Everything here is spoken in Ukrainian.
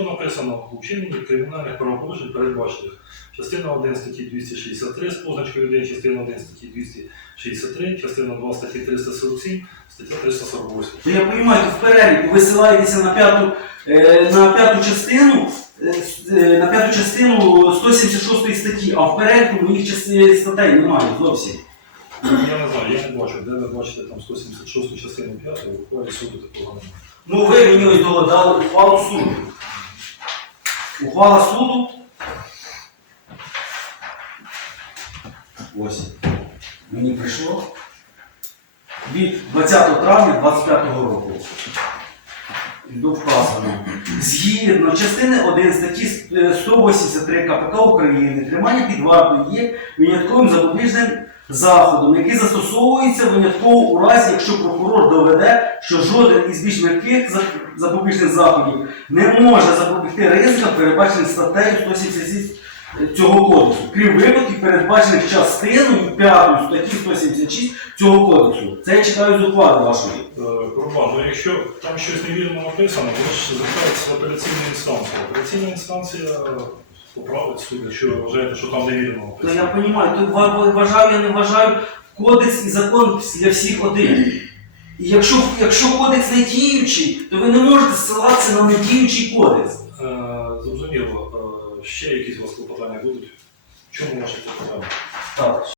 чітко написано у вчиненні кримінальних правопорушень передбачених. Частина 1 статті 263 з позначкою 1, частина 1 статті 263, частина 2 статті 347, стаття 348. То я розумію, в переліку ви силаєтеся на п'яту, е, на п'яту частину, е, е, на п'яту частину 176 статті, а в переліку моїх частин статей немає зовсім. Я не знаю, я не бачу, де ви бачите там 176 частину 5, в ухвалі суду такого немає. Ну ви мені ось дали ухвалу суду. Ухвала суду. Ось. Мені прийшло від 20 травня 25 року. До вказано. Згідно частини 1 статті е, 183 КПК України, тримання під вартою є винятковим запобіжним заходом, який застосовується винятково у разі, якщо прокурор доведе, що жоден із більш м'яких за- запобіжних заходів не може запобігти ризикам, передбачених статтею 176 цього кодексу, крім випадків, передбачених частиною 5 статті 176 цього кодексу. Це я читаю з ухвали вашої. Е, Курбан, ну якщо там щось невірно написано, ж звертається в апеляційну інстанцію. Апеляційна інстанція е, поправить суд, якщо ви вважаєте, що там невірно Та я написано. розумію, то ва- ва- вважаю, я не вважаю кодекс і закон для всіх один. І якщо, якщо кодекс не діючий, то ви не можете ссилатися на недіючий кодекс. Е, Зрозуміло, Е, ще якісь у вас клопотання будуть? В чому ваші клопотання? Так.